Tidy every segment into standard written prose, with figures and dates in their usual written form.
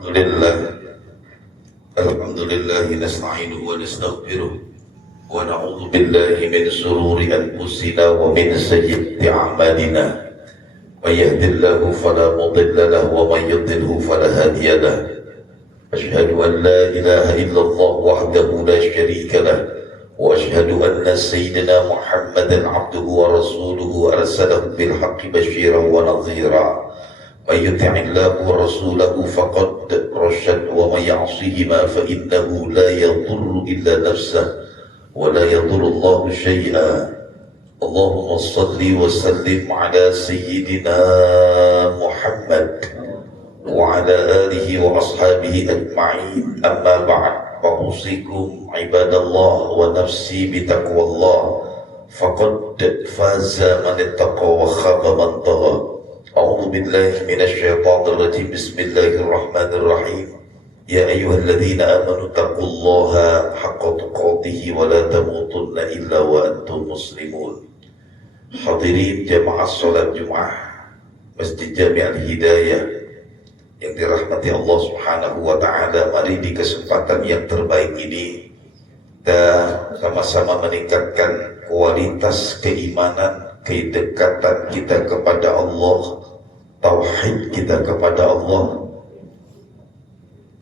Alhamdulillah nasta'inuhu wa nastaghfiruh wa na'udzu billahi min shururi anfusina wa min sayyiati a'malina. May yahdihillahu fala mudilla lahu wa may yudlilhu fala hadiya lahu. Asyhadu an la ilaha illallah wahdahu la syarika lahu wa asyhadu anna sayyidina Muhammadan 'abduhu wa rasuluhu arsalahu bil haqqi basyiran wa nadhira. من يطع الله ورسوله فقد رشد ومن يعصهما فإنه لا يضر إلا نفسه ولا يضر الله شيئا. اللهم صل وسلم على سيدنا محمد وعلى آله وأصحابه أجمعين. أما بعد فأوصيكم عباد الله ونفسي بتقوى الله فقد فاز من اتقى وخاب من طغى. أعوذ بالله من الشيطان الرجيم. بسم الله الرحمن الرحيم. يا أيها الذين آمنوا اتقوا الله حق تقاته ولا تموتن إلا وأنتم مسلمون. Hadirin jamaah salat Jumat Masjid Jami' Al-Hidayah yang dirahmati Allah Subhanahu wa taala, mari di kesempatan yang terbaik ini kita sama-sama meningkatkan kualitas keimanan, kedekatan kita kepada Allah, tauhid kita kepada Allah,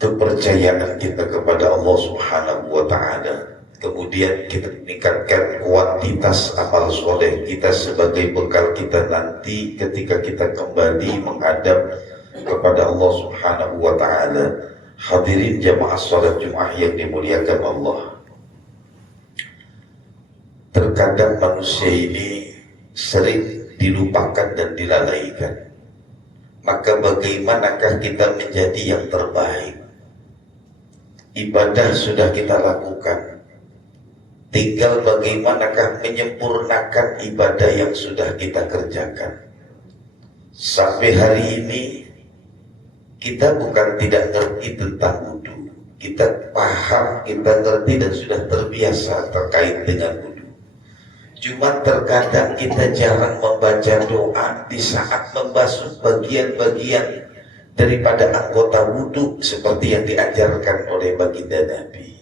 kepercayaan kita kepada Allah Subhanahu wa ta'ala. Kemudian kita meningkatkan kuantitas amal soleh kita sebagai bekal kita nanti ketika kita kembali menghadap kepada Allah Subhanahu wa ta'ala. Hadirin jamaah salat Jumat yang dimuliakan Allah, terkadang manusia ini sering dilupakan dan dilalaikan. Maka bagaimanakah kita menjadi yang terbaik? Ibadah sudah kita lakukan, tinggal bagaimanakah menyempurnakan ibadah yang sudah kita kerjakan. Sampai hari ini kita bukan tidak ngerti tentang wudu, kita paham, kita ngerti dan sudah terbiasa terkait dengan wudu. Cuma terkadang kita jarang membaca doa di saat membasuh bagian-bagian daripada anggota wudhu seperti yang diajarkan oleh baginda Nabi.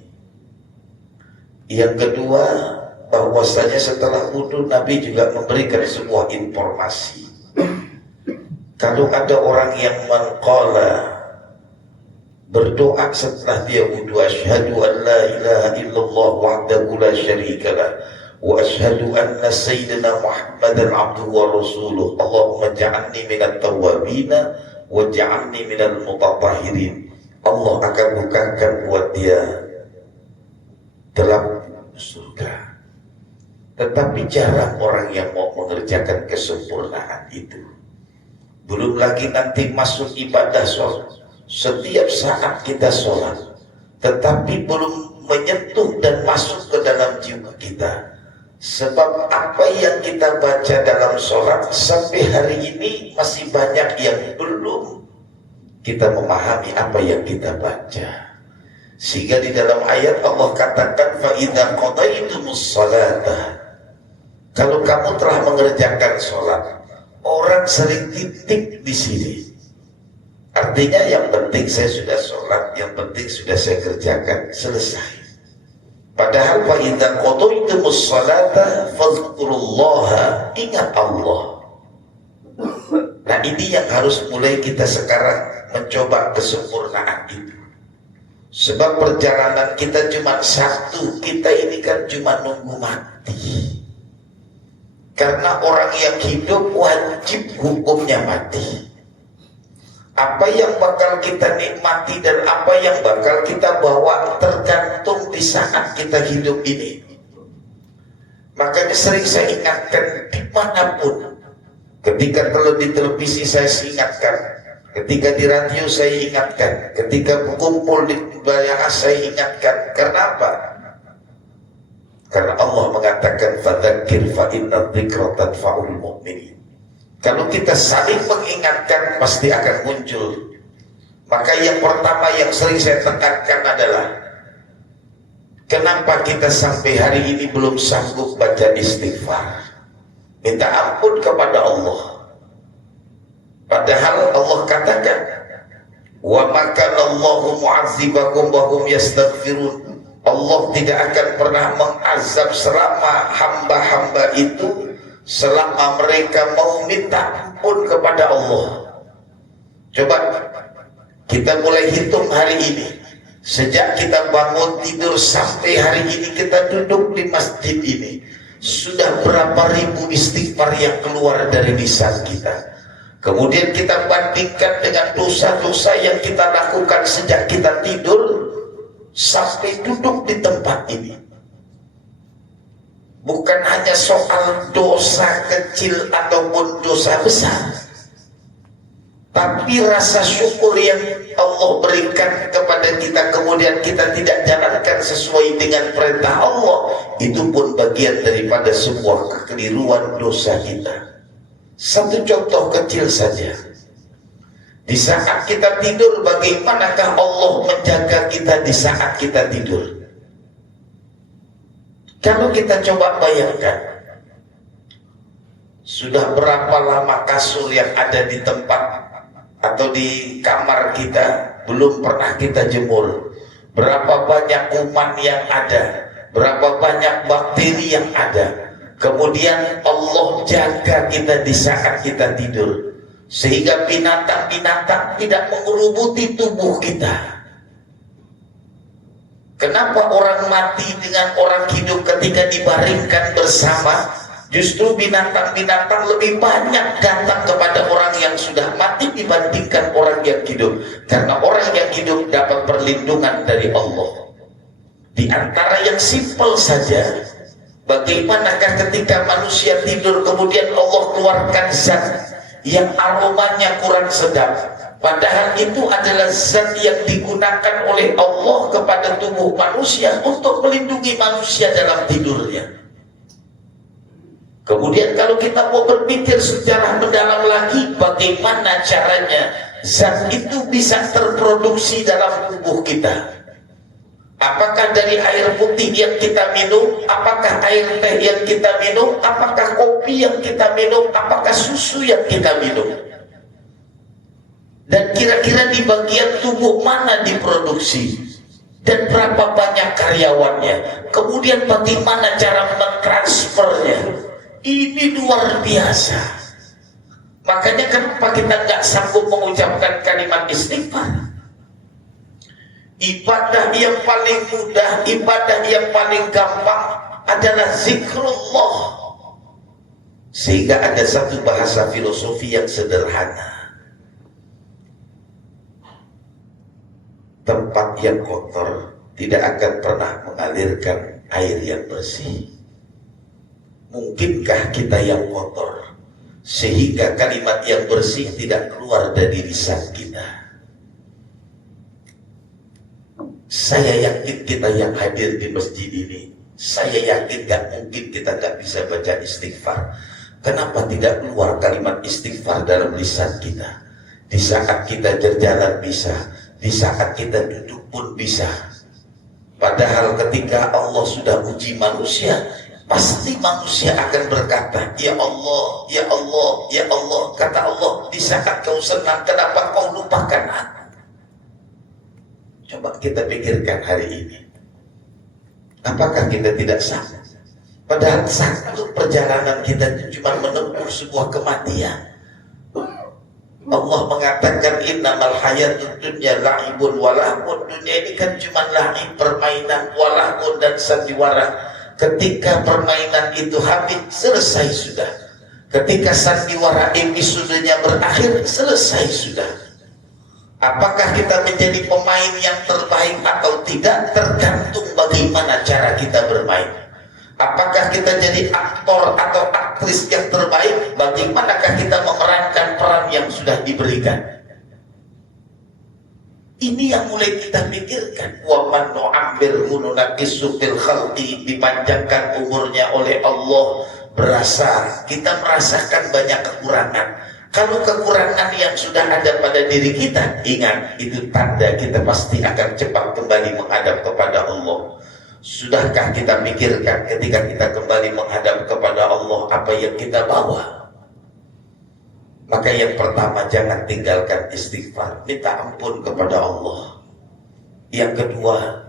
Yang kedua, bahwasanya setelah wudhu Nabi juga memberikan sebuah informasi. Kalau ada orang yang mengqala, berdoa setelah dia wudhu, asyhadu an la ilaha illallah wahdahu la syarika lah wa asyhadu anna sayyidina Muhammadan 'abduhu wa rasuluh. Allahumma ja'alni minat tawwabina wa ja'alni minal mutatahhirin. Allah akan bukakan buat dia dalam surga. Tetapi jarang orang yang mau mengerjakan kesempurnaan itu. Belum lagi nanti masuk ibadah sholat. Setiap saat kita sholat, tetapi belum menyentuh dan masuk ke dalam jiwa kita. Sebab apa yang kita baca dalam sholat sampai hari ini masih banyak yang belum kita memahami apa yang kita baca. Sehingga di dalam ayat Allah katakan فَإِذَا قَضَيْتُمُ الصَّلَاةَ, kalau kamu telah mengerjakan sholat. Orang sering titik di sini. Artinya yang penting saya sudah sholat, yang penting sudah saya kerjakan, selesai. Padahal فَإِذَا قَضَيْتُمُ الصَّلَاةَ فَاذْكُرُوا, ingat Allah. Nah ini yang harus mulai kita sekarang mencoba kesempurnaan itu. Sebab perjalanan kita cuma satu, kita ini kan cuma nunggu mati. Karena orang yang hidup wajib hukumnya mati. Apa yang bakal kita nikmati dan apa yang bakal kita bawa tergantung di saat kita hidup ini. Makanya sering saya ingatkan dimanapun. Ketika di televisi saya ingatkan, ketika di radio saya ingatkan, ketika berkumpul di bayangan saya ingatkan. Kenapa? Karena Allah mengatakan fadzakir fa inna dzikra tanfa'ul mu'minin. Kalau kita saling mengingatkan pasti akan muncul. Maka yang pertama yang sering saya tekankan adalah kenapa kita sampai hari ini belum sanggup baca istighfar, minta ampun kepada Allah. Padahal Allah katakan Wa makanallahu mu'adzibakum wa hum yastaghfirun. Allah tidak akan pernah mengazab selama hamba-hamba itu selama mereka mau minta ampun kepada Allah. Coba kita mulai hitung hari ini. Sejak kita bangun tidur sampai hari ini kita duduk di masjid ini, sudah berapa ribu istighfar yang keluar dari lisan kita. Kemudian kita bandingkan dengan dosa-dosa yang kita lakukan sejak kita tidur sampai duduk di tempat ini. Bukan hanya soal dosa kecil ataupun dosa besar, tapi rasa syukur yang Allah berikan kepada kita kemudian kita tidak jalankan sesuai dengan perintah Allah, itu pun bagian daripada sebuah kekeliruan dosa kita. Satu contoh kecil saja. Di saat kita tidur, bagaimanakah Allah menjaga kita di saat kita tidur? Kalau kita coba bayangkan, sudah berapa lama kasur yang ada di tempat atau di kamar kita belum pernah kita jemur? Berapa banyak kuman yang ada, berapa banyak bakteri yang ada. Kemudian Allah jaga kita di saat kita tidur, sehingga binatang-binatang tidak mengerubuti tubuh kita. Kenapa orang mati dengan orang hidup ketika dibaringkan bersama, justru binatang-binatang lebih banyak datang kepada orang yang sudah mati dibandingkan orang yang hidup? Karena orang yang hidup dapat perlindungan dari Allah. Di antara yang simpel saja, bagaimanakah ketika manusia tidur kemudian Allah keluarkan zat yang aromanya kurang sedap, padahal itu adalah zat yang digunakan oleh Allah kepada tubuh manusia untuk melindungi manusia dalam tidurnya. Kemudian kalau kita mau berpikir secara mendalam lagi, bagaimana caranya zat itu bisa terproduksi dalam tubuh kita? Apakah dari air putih yang kita minum? Apakah air teh yang kita minum? Apakah kopi yang kita minum? Apakah susu yang kita minum? Dan kira-kira di bagian tubuh mana diproduksi? Dan berapa banyak karyawannya? Kemudian bagaimana cara mentransfernya? Ini luar biasa. Makanya kenapa kita nggak sanggup mengucapkan kalimat istighfar? Ibadah yang paling mudah, ibadah yang paling gampang adalah zikrullah. Sehingga ada satu bahasa filosofi yang sederhana. Tempat yang kotor tidak akan pernah mengalirkan air yang bersih. Mungkinkah kita yang kotor sehingga kalimat yang bersih tidak keluar dari lisan kita? Saya yakin kita yang hadir di masjid ini, saya yakin gak mungkin kita gak bisa baca istighfar. Kenapa tidak keluar kalimat istighfar dalam lisan kita? Di saat kita berjalan bisa, di saat kita duduk pun bisa. Padahal ketika Allah sudah uji manusia, pasti manusia akan berkata, ya Allah, ya Allah, ya Allah. Kata Allah, di saat kau senang, kenapa kau lupakan aku? Coba kita pikirkan hari ini, apakah kita tidak sanggup? Padahal satu perjalanan kita itu cuma menempuh sebuah kematian. Allah mengatakan innamal hayatud dunya la'ibun walahun. Dunia ini kan cuma la'ib, permainan, walahun dan sandiwara. Ketika permainan itu habis, selesai sudah. Ketika sandiwara episodenya berakhir, selesai sudah. Apakah kita menjadi pemain yang terbaik atau tidak, tergantung bagaimana cara kita bermain. Apakah kita jadi aktor atau aktris yang terbaik, bagaimanakah kita memerankan peran yang sudah diberikan. Ini yang mulai kita pikirkan. Wa man nu'ammir nunaqqisu fil khalqi, dipanjangkan umurnya oleh Allah. Kita merasakan banyak kekurangan. Kalau kekurangan yang sudah ada pada diri kita, ingat, itu tanda kita pasti akan cepat kembali menghadap kepada Allah. Sudahkah kita pikirkan ketika kita kembali menghadap kepada Allah, apa yang kita bawa? Maka yang pertama, jangan tinggalkan istighfar, minta ampun kepada Allah. Yang kedua,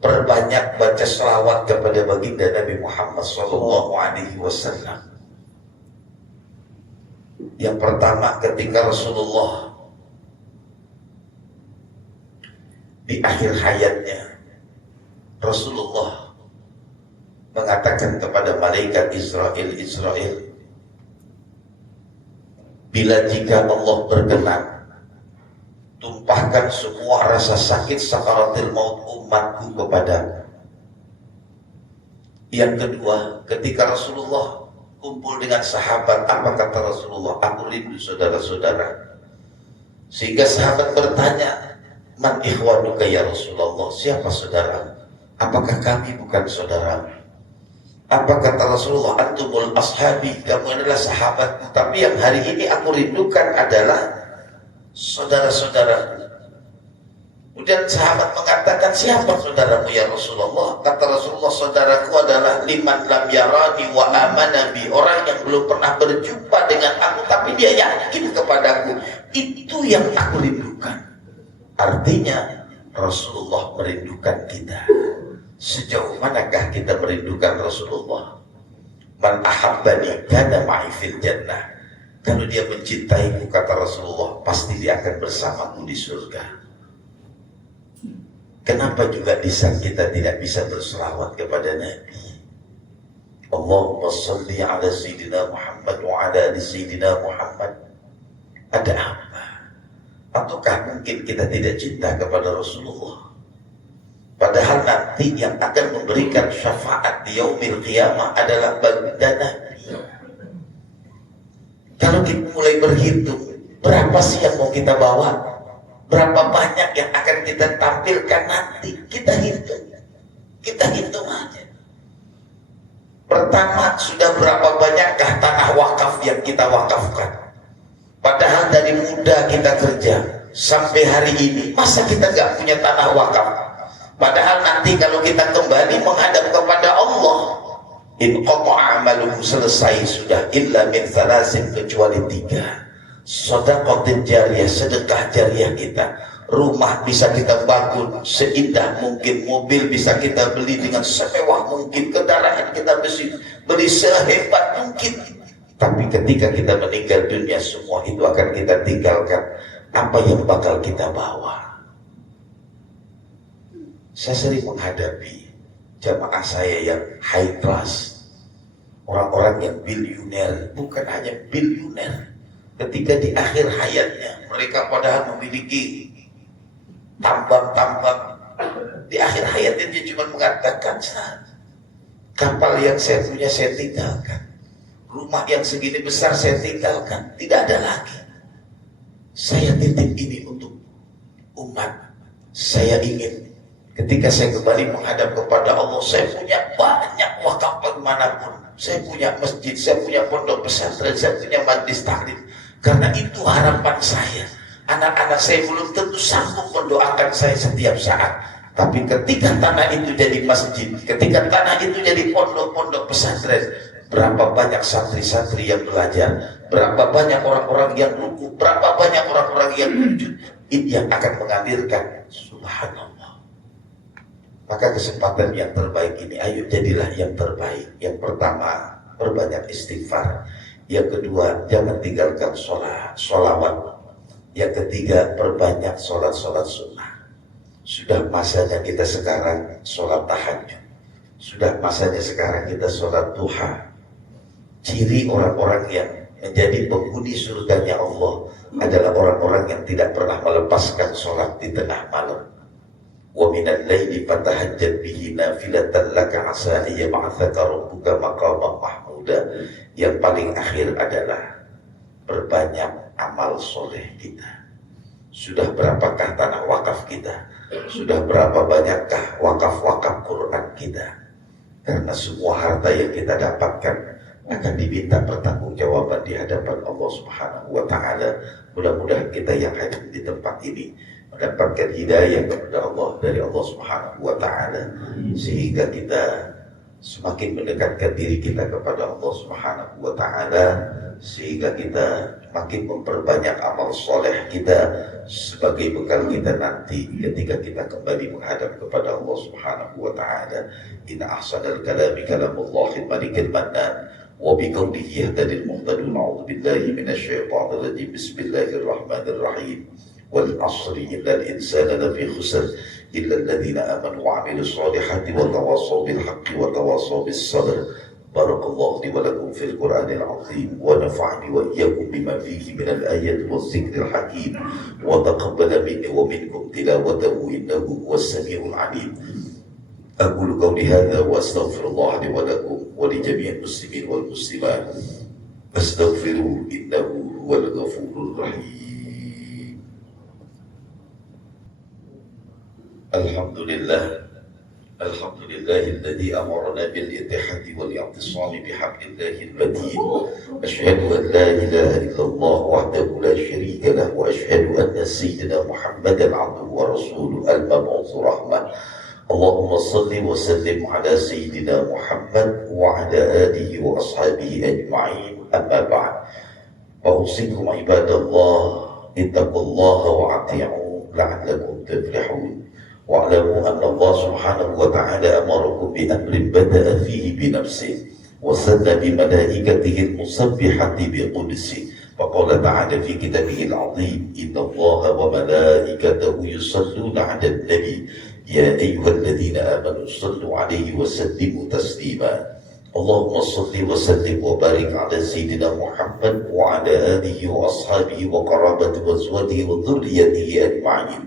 perbanyak baca selawat kepada baginda Nabi Muhammad SAW. Yang pertama, ketika Rasulullah di akhir hayatnya, Rasulullah mengatakan kepada malaikat Israel, bila jika Allah berkenan, tumpahkan semua rasa sakit sakaratil maut umatku kepadamu. Yang kedua, ketika Rasulullah kumpul dengan sahabat, apa kata Rasulullah? Aku rindu saudara-saudara. Sehingga sahabat bertanya, man ikhwanuka ya Rasulullah, siapa saudara? Apakah kami bukan saudara? Apa kata Rasulullah? Antumul ashabi, kamu adalah sahabatku, tapi yang hari ini aku rindukan adalah saudara-saudaraku. Kemudian sahabat mengatakan, siapa saudaramu ya Rasulullah? Kata Rasulullah, saudaraku adalah liman lam yarani wa amana bi, orang yang belum pernah berjumpa dengan aku tapi dia yakin kepadaku. Itu yang aku rindukan. Artinya Rasulullah merindukan kita. Sejauh manakah kita merindukan Rasulullah? Man ahabbani kana ma'i fil jannah. Kalau dia mencintaiku, kata Rasulullah, pasti dia akan bersamaku di surga. Kenapa juga di saat kita tidak bisa berselawat kepada Nabi? Allahumma salli ala Sayyidina Muhammad wa ala ali Sayyidina Muhammad. Ada apa? Ataukah mungkin kita tidak cinta kepada Rasulullah? Padahal nanti yang akan memberikan syafaat di yaumil qiyamah adalah baginda Nabi. Kalau kita mulai berhitung, berapa sih yang mau kita bawa? Berapa banyak yang akan kita tampilkan nanti? Kita hitung aja. Pertama, sudah berapa banyakkah tanah wakaf yang kita wakafkan? Padahal dari muda kita kerja sampai hari ini, masa kita nggak punya tanah wakaf? Padahal nanti kalau kita kembali menghadap kepada Allah, in qata'a amaluhu, selesai sudah, illa min thalathin, kecuali 3. Sedekah jariyah, sedekah jariyah kita. Rumah bisa kita bangun seindah mungkin, mobil bisa kita beli dengan semewah mungkin, kendaraan kita beli sehebat mungkin. Tapi ketika kita meninggal dunia, semua itu akan kita tinggalkan. Apa yang bakal kita bawa? Saya sering menghadapi jamaah saya yang high class, orang-orang yang biliuner, bukan hanya biliuner. Ketika di akhir hayatnya, mereka padahal memiliki tambang-tambang, di akhir hayatnya dia cuma mengatakan, kapal yang saya punya saya tinggalkan, rumah yang segini besar saya tinggalkan, tidak ada lagi. Saya titip ini untuk umat. Saya ingin ketika saya kembali menghadap kepada Allah, saya punya banyak wakaf dimanapun. Saya punya masjid, saya punya pondok pesantren, saya punya majlis taklim. Karena itu harapan saya. Anak-anak saya belum tentu sanggup mendoakan saya setiap saat. Tapi ketika tanah itu jadi masjid, ketika tanah itu jadi pondok-pondok pesantren, berapa banyak santri-santri yang belajar, berapa banyak orang-orang yang ruku, berapa banyak orang-orang yang sujud, itu yang akan mengalirkan. Subhanallah. Maka kesempatan yang terbaik ini, ayo jadilah yang terbaik. Yang pertama, perbanyak istighfar. Yang kedua, jangan tinggalkan sholawat. Yang ketiga, perbanyak sholat-sholat sunnah. Sudah masanya kita sekarang sholat tahajud. Sudah masanya sekarang kita sholat duha. Ciri orang-orang yang menjadi penghuni surganya Allah adalah orang-orang yang tidak pernah melepaskan sholat di tengah malam. Wa minal laili fatahajjad bihi nafilatan laka asa ay yab'atsaka rabbuka maqaman mahmuda. Yang paling akhir adalah perbanyak amal soleh kita. Sudah berapakah tanah wakaf kita? Sudah berapa banyakkah wakaf-wakaf Quran kita? Karena semua harta yang kita dapatkan akan diminta pertanggungjawaban di hadapan Allah Subhanahu wa taala. Mudah-mudahan kita yang hadir di tempat ini mendapatkan hidayah kepada Allah dari Allah Subhanahu wa taala, sehingga kita semakin mendekatkan diri kita kepada Allah Subhanahu wa Ta'ala, sehingga kita makin memperbanyak amal soleh kita sebagai bekal kita nanti ketika kita kembali menghadap kepada Allah Subhanahu wa Ta'ala. Inna ahsanal kalami kalamullahil malikil mannan wa biqawlihi yahtadil muhtadun. A'udzu billahi minasyaitonir rajim. Bismillahirrahmanirrahim. Wal asri innal insana lafi khusr illa alladhina amanu wa 'amilus solihati wa tawassaw bil haqqi wa tawassaw bis sabr. Barakallahu li wa lakum fil Qur'anil 'azim wa nafa'ani wa iyyakum bima fihi minal ayati waz zikril hakim wa taqabbala minni wa minkum tilawatahu innahu huwas samiul 'alim. Aqulu qawli hadha wa astaghfirullah li wa lakum wa li jami'il muslimin wal muslimat. Astaghfiruhu innahu huwal ghafurur rahim. Alhamdulillah, alhamdulillahilladzi amarna bil ittihadi wal i'tisami bihablillahil matin. Asyhadu an la ilaha illallah wahdahu la syarika lah wa asyhadu anna sayyidina Muhammadan 'abduhu wa rasuluhu al-mab'uts rahmah. Allahumma shalli wa sallim ala sayyidina Muhammad wa ala alihi wa ashabihi ajma'in. Amma ba'd. Fausikum ibadallah ittaqullaha wa ati'u la'allakum tuflihun. واعلموا أن الله سبحانه وتعالى أمركم بأمر بدأ فيه بنفسه وثنى بملائكته المسبحة بقدسه، فقال تعالى في كتابه العظيم: إن الله وملائكته يصلون على النبي يا أيها الذين آمنوا صلوا عليه وسلموا تسليما. اللهم صل وسلم وبارك على سيدنا محمد وعلى آله وأصحابه وقرابته وأزواجه وذريته أجمعين.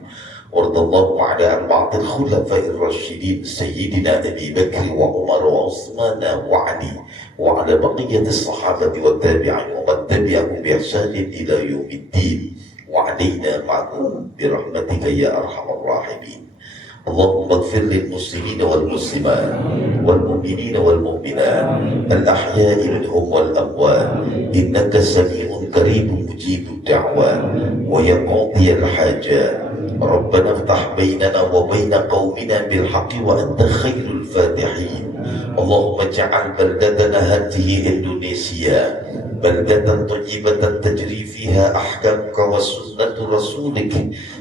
وارض الله على أربعة الخلفاء الراشدين سيدنا أبي بكر وعمر وعثمان وعلي وعلى بقية الصحابة والتابعين ومن تبعهم بإحسان إلى يوم الدين وعلينا معهم برحمتك يا أرحم الراحمين. اللهم اغفر للمسلمين والمسلمات والمؤمنين والمؤمنات الأحياء منهم والأموات إنك سميع قريب مجيب الدعوات ويا قاضي الحاجات. ربنا افتح بيننا وبين قومنا بالحق وأنت خير الفاتحين. اللهم اجعل بلدتنا هذه إندونيسيا بلدة طيبة تجري فيها أحكامك وسنة رسولك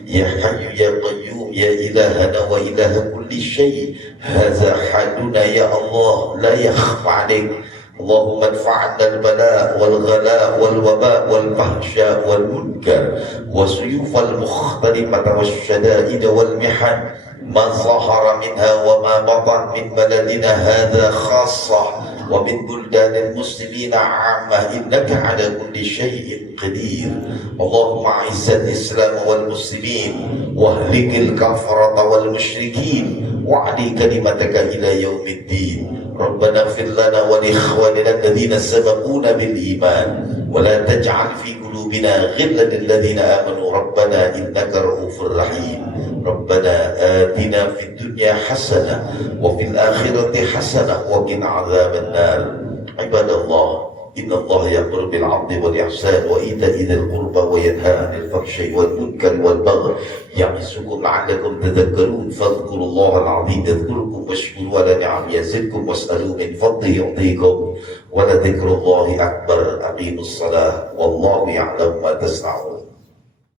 يا حي يا قيوم يا إلهنا وإله كل شيء. هذا حالنا يا الله لا يخفى عليك. اللهم ادفع عنا البلاء والغلاء والوباء والفحشاء والمنكر والسيوف المختلفة والشدائد والمحن ما ظهر منها وما بطن من بلدنا هذا خاصة ومن بلدان المسلمين عامة إنك على كل شيء قدير. اللهم أعز الإسلام والمسلمين واهلك الكفرة والمشركين وأعلي كلمتك إلى يوم الدين. ربنا اغفر لنا ولإخواننا الذين سبقونا بالإيمان ولا تجعل في قلوبنا غلا للذين آمنوا ربنا إنك رؤوف رحيم. ربنا آتنا في الدنيا حسنة وفي الآخرة حسنة وقنا عذاب النار. عباد الله، إن الله يأمر بالعدل والإحسان وإيتاء ذي القربى وينهى عن الفحشاء والمنكر والبغي يعظكم لعلكم تذكرون. فاذكروا الله العظيم يذكركم واشكروا على نعمه يزدكم واسألوا من فضله يعطيكم ولذكر الله أكبر. أقيموا الصلاة والله يعلم ما تصنعون.